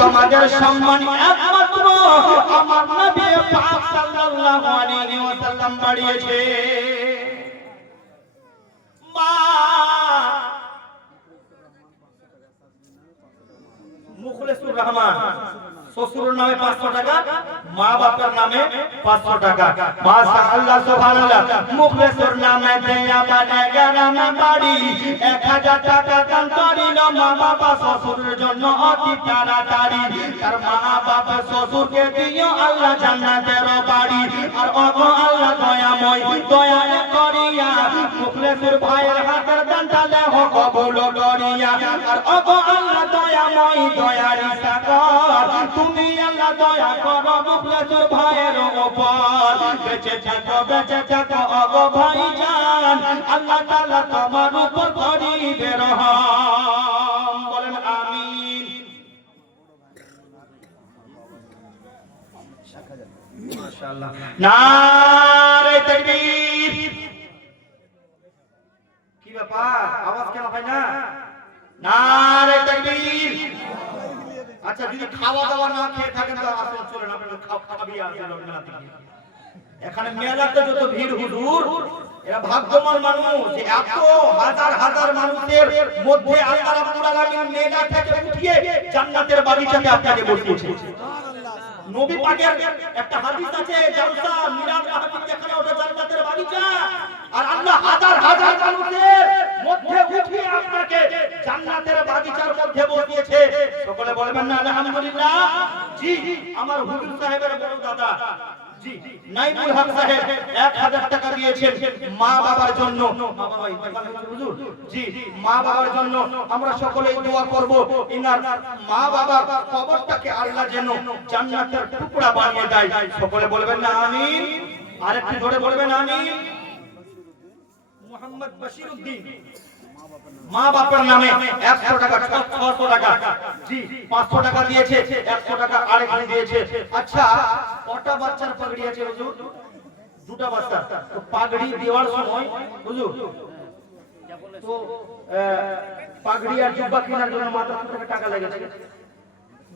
তোমাদের সম্মান একমাত্র আমার নবী পাক সাল্লাল্লাহু আলাইহি ওয়াসাল্লাম বাড়িয়েছে। মা মুখলেসুর রহমান শ্বশুরের নামে 500 টাকা, মা বাবার নামে 500 টাকা। মাশাআল্লাহ সুবহানাল্লাহ। মুখলেসুর নামে দেয়া বাড়ে গ্রামে বাড়ি 1000 টাকা দান করিল মা বাবা শ্বশুরের জন্য অতি তাড়াতাড়ি। তার মা বাবা শ্বশুরকে দিও আল্লাহ জান্নাতের বাড়ি। আর ওগো আল্লাহ দয়াময় দয়া করিয়া মুখলেসুর ভাইয়ের হাতের দানটা লেহ কবুল করিয়া। আর ওগো আল্লাহ দয়াময় দয়ার সাগর তুমি আল্লাহ দয়া করো মুখলেসুর ভাইয়ের উপর। বেঁচে থাকো ওগো ভাইজান, আল্লাহ তাআলা তোমার উপর করিবে রহম। বলেন আমিন। মাশাআল্লাহ। নারে তাকবীর। কি ব্যাপার, আওয়াজ কেন হয় না? নারে তাকবীর। আচ্ছা, যদি খাওয়া দাওয়া না খেয়ে থাকেন তো আসলে চলেন, আপনারা খাবি আসেন মেলা থেকে। এখানে মেলাতে যত ভিড় হুজুর, এরা ভাগ্যবান মানুষ যে এত হাজার হাজার মানুষের মধ্যে আল্লাহ রাব্বুল আলামিন মেলা থেকে উঠিয়ে জান্নাতের বাগিচাতে আপনাকে বসিয়েছে। নবী পাকের একটা হাদিস আছে, জালসা মিলাদ মাহফিল যেখানে ওটা জান্নাতের বাগিচা। আর আল্লাহ হাজার হাজার মানুষের মধ্যে উঠিয়ে আপনাকে জান্নাতের বাগিচার মধ্যে বসিয়েছে। সকলে বলবেন না আলহামদুলিল্লাহ। জি, আমার হুজুর সাহেবের বড় দাদা জি নাইমুল হক সাহেব 1000 টাকা দিয়েছেন মা বাবার জন্য। মা বাবা হুজুর জি, মা বাবার জন্য আমরা সকলেই দোয়া করব, ইনার মা বাবার কবরটাকে আল্লাহ যেন জান্নাতের টুকরা বানিয়ে দেয়। সকলে বলবেন না আমিন। আরেকটু জোরে বলবেন আমিন। মোহাম্মদ বশিরউদ্দিন মা বাবার নামে 100 টাকা 600 টাকা জি 500 টাকা দিয়েছে, 100 টাকা আরেকজন দিয়েছে। আচ্ছা, কটা বাচ্চার পাগড়ি আছে হুজুর? দুটো বাচ্চা। তো পাগড়ি দেওয়ার সময় হুজুর তো পাগড়ি আর জুব্বা কেনার জন্য মাদ্রাসা থেকে টাকা লেগেছে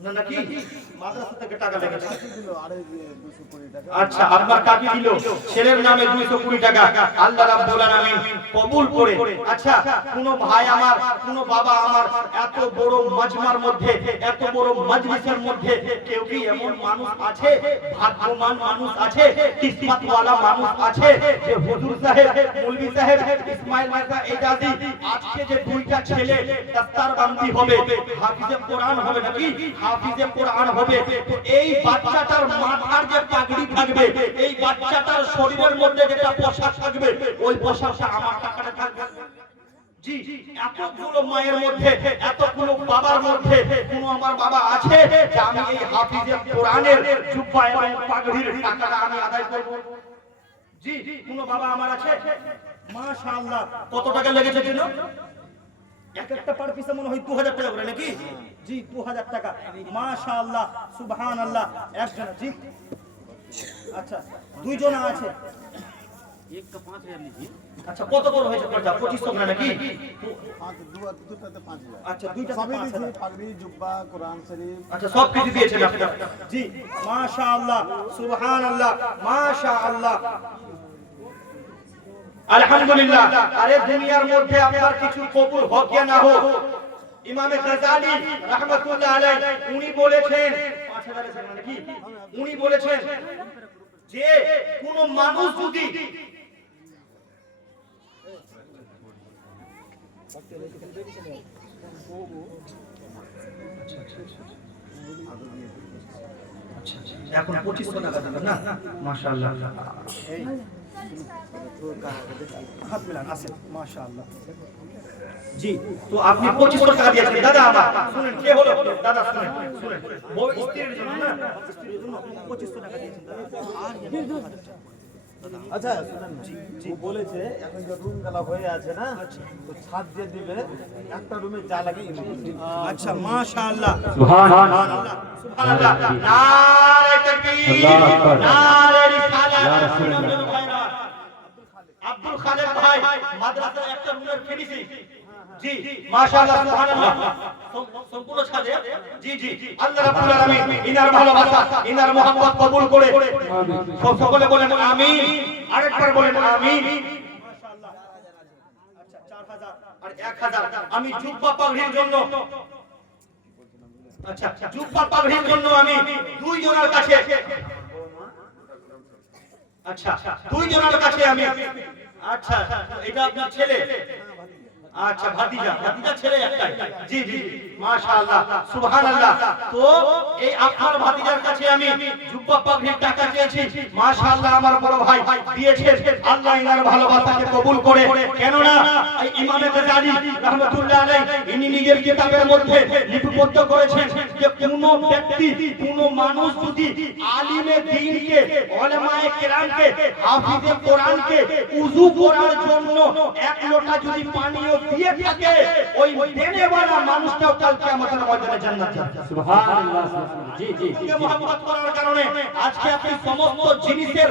না নাকি? মাদ্রাসা থেকে টাকা লেগেছে। আচ্ছা, আপনার কাকি দিল ছেলের নামে 220 টাকা। আল্লাহ রাব্বুল আলামিন কবুল করে। আচ্ছা, কোন ভাই আমার, কোন বাবা আমার এত বড় মাজমার মধ্যে, এত বড় মাজলিসের মধ্যে কেউ কি এমন মানুষ আছে, ভাগ্যবান মানুষ আছে, কিসমতওয়ালা মানুষ আছে যে হুজুর সাহেব, মৌলভী সাহেব, ইসমাইল মার্কা এজাজি আজকে যে দুইটা ছেলে দস্তারবন্দি হবে, হাফিজে কোরআন হবে নাকি? হাফিজে কোরআন হবে। তো এই বাচ্চাটার মাথার যে পাগড়ি থাকবে, এই বাচ্চাটার শরীরের মধ্যে যেটা পোশাক থাকবে, ওই পোশাকটা আমার টাকাটা থাকবে। জি, এতগুলো মায়ের মধ্যে, এতগুলো বাবার মধ্যে কোন আমার বাবা আছে যে আমি এই হাফিজে কোরআনের জুব্বা এবং পাগড়ির টাকাটা আমি আদায় করব? জি, কোন বাবা আমার আছে? মাশাআল্লাহ। কত টাকা লেগেছে জানো? এক একটা পার পিছে মনে হয় 2000 টাকা করে নাকি? জি, 2000 টাকা। মাশাআল্লাহ, সুবহানাল্লাহ। একজন জি, আচ্ছা দুইজন আছে, একটা 5000 লিখি। আচ্ছা, কত বড় হয়েছে খরচা? 2500 টাকা নাকি? দুটাতে 5000। আচ্ছা, দুইটাতে 5000। পাগড়ি, জুব্বা, কোরআন শরীফ, আচ্ছা সব কিছু দিয়েছেন আপনি? জি, মাশাআল্লাহ, সুবহানাল্লাহ, মাশাআল্লাহ, আলহামদুলিল্লাহ। আরে দুনিয়ার মধ্যে আপনার কিছু কবুল হোক या না হোক, ইমামে গাজালি রাহমাতুল্লাহ আলাইহি উনি বলেছেন 5000 এর নাকি? উনি বলেছেন যে কোন মানুষ যদি এখন 2500 টাকা দেবেন না? মাশাআল্লাহ। হাত মিলান আসেন, মাশাআল্লাহ। জি, তো আপনি 2500 টাকা দিয়েছেন দাদা। আমার শুনেন, কে হলো দাদা? শুনেন শুনেন, বউ স্ত্রীর জন্য না, স্ত্রীর জন্য 2500 টাকা দিয়েছেন দাদা। আর আচ্ছা শুনেন, জি বলেছে এখন যে রুম গালা হয়ে আছে না, তো ছাদ দিয়ে দিলে একটা রুমে যা লাগে। আচ্ছা, মাশাআল্লাহ, সুবহানাল্লাহ, সুবহানাল্লাহ। নারে তাকবীর, নারে রিসালাত। ইয়া রাসূলুল্লাহ। আব্দুল খালেক ভাই মাদ্রাসার একটা রুমের ফিনিশিং জি মাশাআল্লাহ সুবহানাল্লাহ সম্পূর্ণ ছাদে জি জি আল্লাহ রাব্বুল আলামিন ইনার ভালোবাসা ইনার মোহাম্মত কবুল করে সকলে বলেন আমিন আরেকবার বলেন আমিন মাশাআল্লাহ আচ্ছা 4000 আর 1000 আমি জুব্বা পাগড়ির জন্য আচ্ছা জুব্বা পাগড়ির জন্য আমি দুই জনের কাছে আচ্ছা দুই জনের কাছে আমি আচ্ছা এটা আপনার ছেলে আচ্ছা ভাতিজা ছেলে একটাই জি জি মাশাআল্লাহ সুবহানাল্লাহ তো এই আপনার ভাতিজার কাছে আমি জুব্বা পাগড়ির টাকা চেয়েছি মাশাআল্লাহ আমার বড় ভাই দিয়েছেন আল্লাহ ইনার ভালোবাসাকে কবুল করে কেন না এই ইমাম গাজ্জালী রাহমাতুল্লাহ আলাইহি ইনি নিজের কিতাবের মধ্যে লিপিবদ্ধ করেছেন যে কোন ব্যক্তি কোন মানুষ যদি আলিমে দ্বীনকে উলামায়ে কেরামকে হাফিজে কোরআনকে ওযু করার জন্য এক লোটা যদি পানিও দিয়ে থাকে ওই দেনেওয়ালা মানুষটাও কাল কিয়ামতের ময়দানে জান্নাত যাবে সুবহানাল্লাহ জি জি মোহাম্মত করার কারণে আজকে আপনি সমস্ত জিনিসের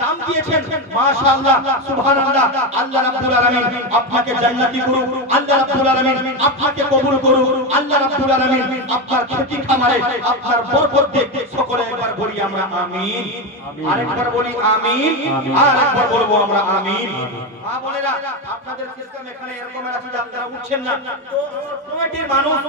দাম দিয়েছেন মাশাআল্লাহ সুবহানাল্লাহ আল্লাহ রাব্বুল আলামিন আপনাকে জান্নাতি করুন আল্লাহ রাব্বুল আলামিন আপনাকে কবুল করুন আল্লাহ রাব্বুল আলামিন আপনার খেতি খামারে আপনার বরকত দেখ সকলে একবার বলি আমরা আমিন আরেকবার বলি আমিন আরেকবার বলবো আমরা আমিন বোনেরা আপনাদের সিস্টেম এখানে এরকম আছে যে আপনারা উঠছেন না তো কমিটির মানুষ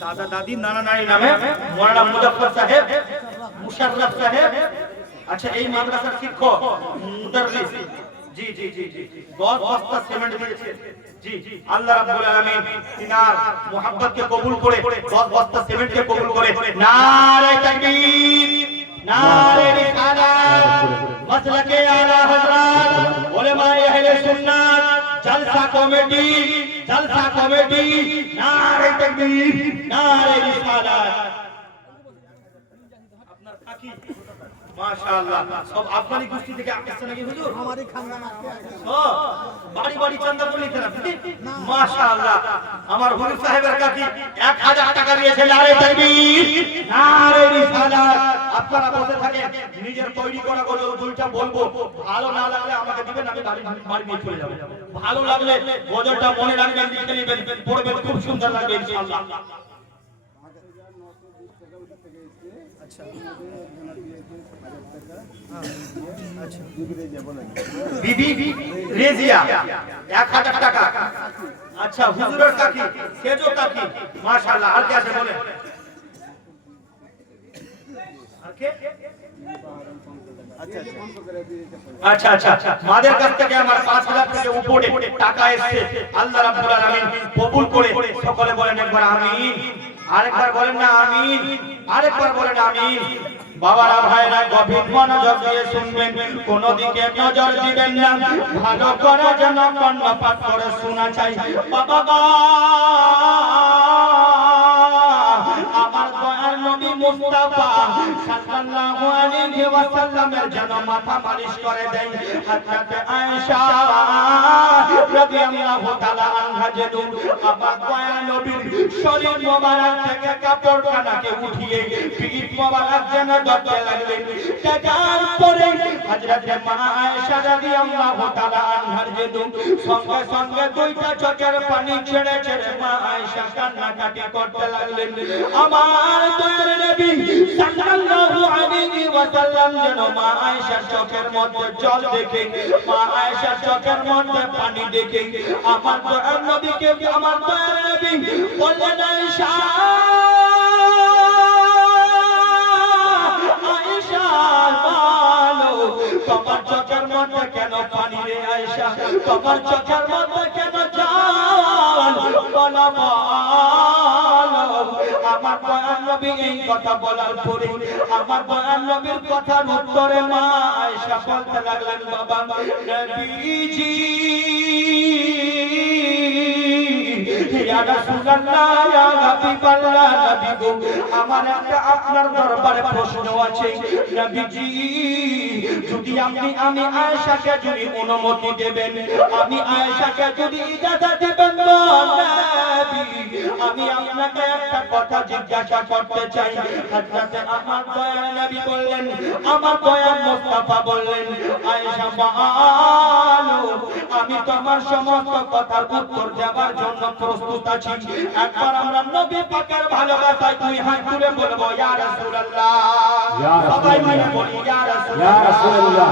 দাদা দাদি নানা নানি নামে মৌলানা মুজাফফর সাহেব মুশাররফ সাহেব আচ্ছা এই মাদ্রাসার শিক্ষক মুদাররিস জি জি জি জি 10 বস্তা সিমেন্ট দিয়েছে জি আল্লাহ রাব্বুল আলামিন তিনার মোহাব্বত কে কবুল করে 10 বস্তা সিমেন্ট কে কবুল করে নারে তাকবীর নারে রিসালাত মাসলাকে আলা হযরত উলামায়ে আহলে সুন্নাত জলসা কমিটি নারে তাকবীর নারে রিসালাত আপনার কাকি মাশাআল্লাহ সব আপনারই গোষ্ঠী থেকে আসছে নাকি হুজুর আমারই খানদান আসছে সব বাড়ি বাড়ি চাঁদা করে নিতে না মাশাআল্লাহ আমার হুজুর সাহেবের কাকি 1000 টাকা দিয়েছে নারে তাকবীর নারে রিসালাত আপনারা বসে থাকেন নিজের তৈরি করা গজল দুইটা বলবো ভালো না লাগলে আমাকে দিবেন আমি বাড়ি নিয়ে চলে যাব ভালো লাগলে গজলটা মনে রাখবেন লিখে নেবেন পড়বেন খুব সুন্দর লাগবে ইনশাআল্লাহ আচ্ছা বিবি রেজিয়া 1000 টাকা আচ্ছা হুজুরের কাকি সেজো কাকি মাশাআল্লাহ আর কে আছে বলেন আর কে আচ্ছা আচ্ছা মাদের কাছ থেকে আমার 5000 থেকে উপরে টাকা এসেছে আল্লাহ রাব্বুল আলামিন কবুল করে সকলে বলেন একবার আমিন আরেকবার বলেন না আমিন আরেকবার বলেন আমিন বাবারা ভাইরা গভীর মনোযোগ দিয়ে শুনবেন কোন দিকে নজর দিবেন না ভালো করে যেন কর্ণপাত করে শোনা চাই বাবা গো আমার দয়ার নবী মুস্তাফা সাল্লাল্লাহু আলাইহি ওয়াসাল্লামের যেন মাথা মালিশ করে দেন হযরত আয়েশা রাদিয়াল্লাহু তাআলা আনহা যেন আমার দয়ার নবীর শরীর মোবারক থেকে কাপড় কানাকে উঠিয়ে পিঠ মোবারক যেন ধরতে লাগলেন তার পরে হযরত মা আয়েশা রাদিয়াল্লাহু তাআলা আনহার যেন সঙ্গে সঙ্গে দুইটা চোখের পানি ছেড়ে ছেড়ে মা আয়েশা কান্নাকাটি করতে লাগলেন আমার দয়ার নবী সাল্লাল্লাহু আলাইহি ওয়াসাল্লাম যেন মা আয়েশার চোখের মধ্যে জল দেখে মা আয়েশার চোখের মধ্যে পানি দেখে আমার দয়ার নবীকে আমার দয়ার নবী বললেন আয়েশা আয়েশা বলো তোমার চোখের মধ্যে কেন পানি রে আয়েশা তোমার চোখের মধ্যে কেন জল বলো আমার দয়ার নবী এই কথা বলার পরে আমার দয়ার নবীর কথার উত্তরে মা আয়েশা বলতে লাগলেন বাবা নবীজি ইয়া রাসূলুল্লাহ ইয়া হাবিবাল্লাহ নবী গো আমার একটা আপনার দরবারে প্রশ্ন আছে নবীজি যদি আমি আয়েশাকে যদি অনুমতি দেবেন আমি আয়েশাকে যদি ইজাজত দেবেন নবী আমি আপনাকে একটা কথা জিজ্ঞাসা করতে চাই হযরত আমার দয়ার নবী বললেন আমার দয়ার মুস্তাফা বললেন আয়েশা বলো আমি তোমার সমস্ত কথার উত্তর দেওয়ার জন্য প্রস্তুত আছি একবার আমরা নবী পাকের ভালোবাসায় দুই হাত তুলে বলবো ইয়া রাসূলুল্লাহ সবাই মিলে বলি ইয়া রাসূলুল্লাহ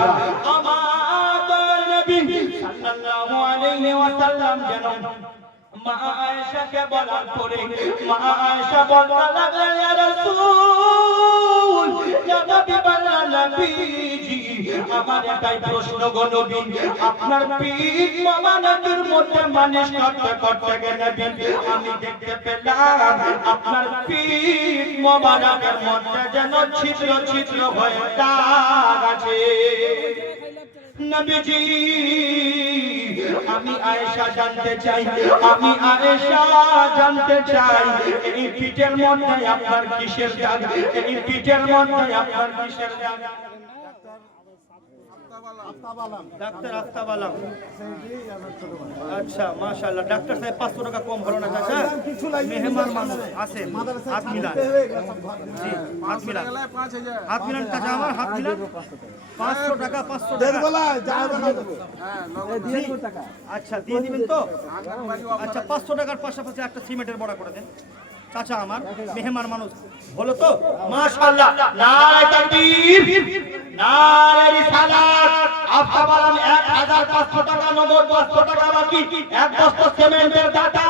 আমার দয়ার নবী সাল্লাল্লাহু আলাইহি ওয়াসাল্লাম যেন মা আয়েশাকে বলার পরে মা আয়েশা বলতে লাগলেন ইয়া রাসূল ইয়া হাবিবাল্লাহ নবীজি আমার একটাই প্রশ্ন গো নবী আপনার পিঠ মোবারকের মধ্যে মালিশ করতে করতে গেলে আমি দেখতে পেলাম আপনার পিঠ মোবারকের মধ্যে যেন ছিদ্র ছিদ্র হয়ে দাগ আছে নবীজি আমি আয়েশা জানতে চাই এই পিঠের মধ্যে আপনার কিসের দাগ এই পিঠের মধ্যে আপনার কিসের দাগ ডাক্তার আফতাব আলম আচ্ছা মাশাআল্লাহ ডাক্তার সাহেব 500 টাকা কম হলো না চাচা মেহমান মানুষ আছে হাত মিলান জি হাত মিলান 5000 হাত মিলান চাচা আমার হাত মিলান 500 টাকা 500 টাকা বলা যায় হ্যাঁ দিয়ে দেব টাকা আচ্ছা দিয়ে দিবেন তো আচ্ছা 500 টাকার পাশাপাশি একটা সিমেন্টের বড়া করে দেন চাচা আমার মেহমান মানুষ হলো তো মাশাআল্লাহ নারে তাকবীর নারে রিসালাত আফতাব আলম 1500 টাকা নগদ 500 টাকা বাকি এক বস্তা সিমেন্টের দাতা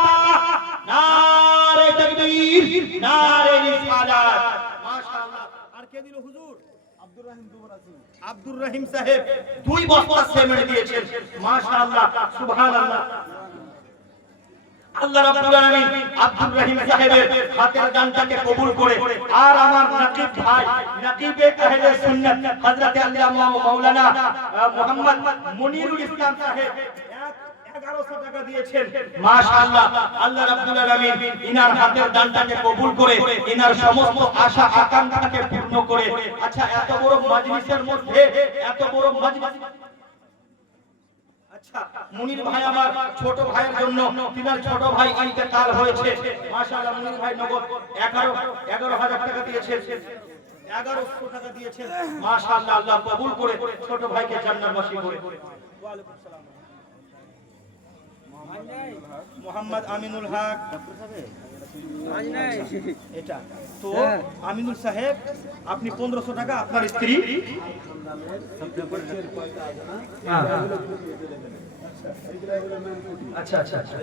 নারে তাকবীর নারে রিসালাত মাশাআল্লাহ আর কে দিল হুজুর আব্দুর রহিম সাহেব 2 বস্তা সিমেন্ট দিয়েছেন মাশাআল্লাহ সুবহানাল্লাহ আল্লাহ রাব্বুল আলামিন আব্দুর রহিম সাহেবের হাতের দানটাকে কবুল করে আর আমার নাকিব ভাই নাকিবে আহলে সুন্নাত হযরত আল্লামা মাওলানা মুহাম্মদ মনিরুল ইসলাম সাহেব 1100 টাকা দিয়েছেন মাশাআল্লাহ আল্লাহ রাব্বুল আলামিন ইনার হাতের দানটাকে কবুল করে ইনার সমস্ত আশা আকাঙ্ক্ষাকে পূর্ণ করে আচ্ছা এত বড় মাজলিসের মধ্যে এত বড় মাজলিস আচ্ছা মুনির ভাই আমার ছোট ভাইয়ের জন্য তিনার ছোট ভাই ইন্তেকাল হয়েছে মাশাআল্লাহ মুনির ভাই নগদ 11000 টাকা দিয়েছেন 1100 টাকা দিয়েছেন মাশাআল্লাহ আল্লাহ কবুল করে ছোট ভাইকে জান্নাতবাসী করে ওয়া আলাইকুম সালাম মোহাম্মদ আমিনুল হক এটা তো আমিনুল সাহেব আপনি 1500 টাকা আপনার স্ত্রী আচ্ছা আচ্ছা আচ্ছা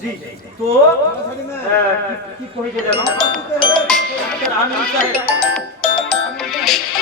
জি তো কি কইতে জানো আমিনুল সাহেব